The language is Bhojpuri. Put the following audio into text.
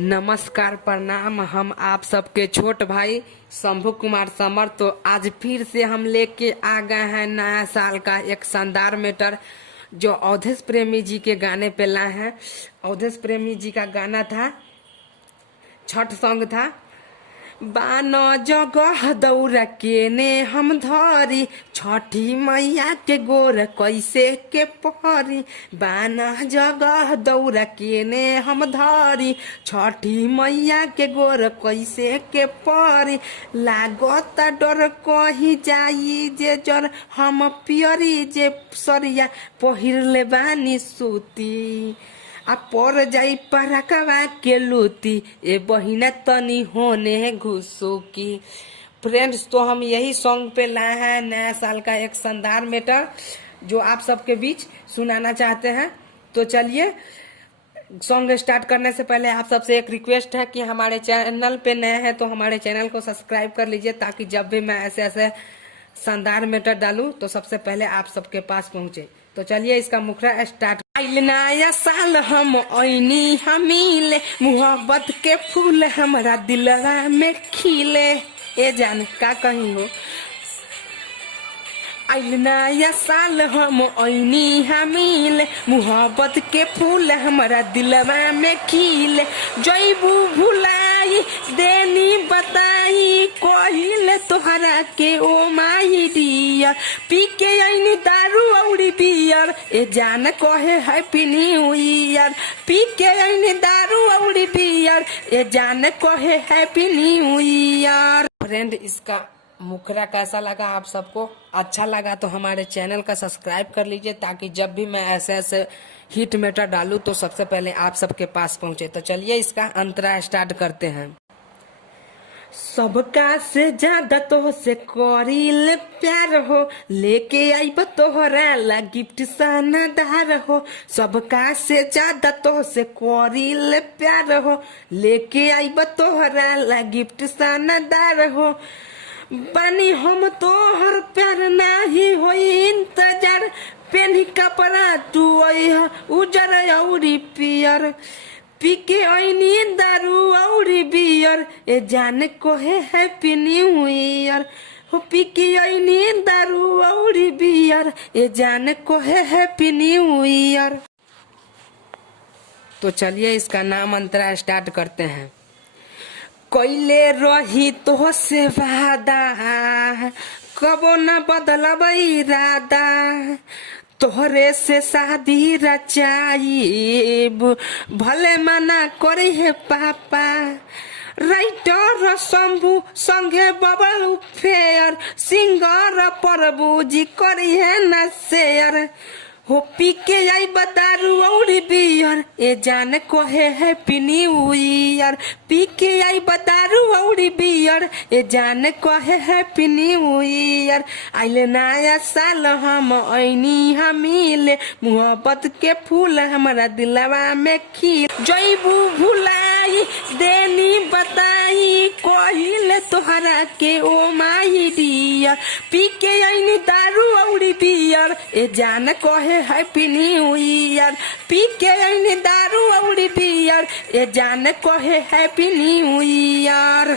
नमस्कार प्रणाम। हम आप सबके छोट भाई शंभू कुमार समर। तो आज फिर से हम लेके आ गए हैं नया साल का एक शानदार मैटर जो अवधेश प्रेमी जी के गाने पे लाए हैं। अवधेश प्रेमी जी का गाना था, छठ सॉन्ग था। बानो जगह दौड़ के ने हम धरी, छठी मैया के गोर कैसे के पहरी। बाना जगह दौड़ के ने हम धरी, छठी मैया के गोर कैसे के पहरी। लागत डर कही जाई जे जर हम पियरी जे सरिया पहिर ले बानी सूती। आ पर जाई परकवा के लूती, ए बहिना तनी होने घुसो की। फ्रेंड्स, तो हम यही सॉन्ग पे लाए हैं नया साल का एक शानदार मैटर जो आप सबके बीच सुनाना चाहते हैं। तो चलिए, सॉन्ग स्टार्ट करने से पहले आप सबसे एक रिक्वेस्ट है कि हमारे चैनल पे नए हैं तो हमारे चैनल को सब्सक्राइब कर लीजिए, ताकि जब भी मैं ऐसे ऐसे शानदार मैटर डालूं तो सबसे पहले आप सबके पास पहुंचे। तो चलिए, इसका मुखरा स्टार्ट। आइल नया साल हम ओइनी हमीले, मोहब्बत के फूल हमारा दिलवा में खिले। ए जान का कहीं हो। आइल नया साल हम ओइनी हमीले, मोहब्बत के फूल हमारा दिलवा में खिले। जैबू भुलाई देनी बताई, कहिले तोहरा के ओ माई डियर। पी के आईनी दारू औरी बियर, ए जान कहे हैप्पी न्यू ईयर। पी के आईनी दारू औरी बियर, ए जान कहे हैप्पी न्यू ईयर। फ्रेंड, इसका मुखरा कैसा लगा आप सबको? अच्छा लगा तो हमारे चैनल का सब्सक्राइब कर लीजिए, ताकि जब भी मैं ऐसे ऐसे हिट मैटर डालूं तो सबसे पहले आप सबके पास पहुंचे। तो चलिए, इसका अंतरा स्टार्ट करते हैं। सबका से ज्यादा तो से करील प्यार हो, लेके आई तोहरा ला गिफ्ट शानदार हो। सबका से ज्यादा तो से करील प्यार हो, लेके आई तोहरा ला गिफ्ट शानदार हो। बानी हम तोहर प्यार नाही होई इंतजार, पेनी कपड़ा तू उजर औरी पियर। पी के ओइनी दारू औरी बियर, ए जान कोहे हैप्पी न्यू ईयर। हो पी के ओइनी दारू औरी बियर, ए जान कोहे हैप्पी न्यू ईयर। तो चलिए, इसका नाम अंतरा स्टार्ट करते हैं। कोइले रही तो से वादा, कबो न बदलब इरादा। तोहरे से शादी रचाइब, भले मना करे है पापा। राइटर शंभू संगे बबल फेयर, सिंगर प्रभु जी करी है न शेयर। हो पी के आई दारू औरी बियर, ए जान कहे हैप्पी न्यू ईयर। पी के आई दारू औरी बियर, ए जान कहे हैप्पी न्यू ईयर। आइले नया साल हम ओइनी हमीले, मोहब्बत के फूल हमारा दिलवा में खिल। जैबू भुलाई देनी बताई, कहिले तोहरा के ओ माई डियर। पी के आईनी दारू औरी बियर, ए जान कहे हैप्पी न्यू ईयर। पी के आईनी दारू औरी बियर, ए जान कहे हैप्पी न्यू ईयर।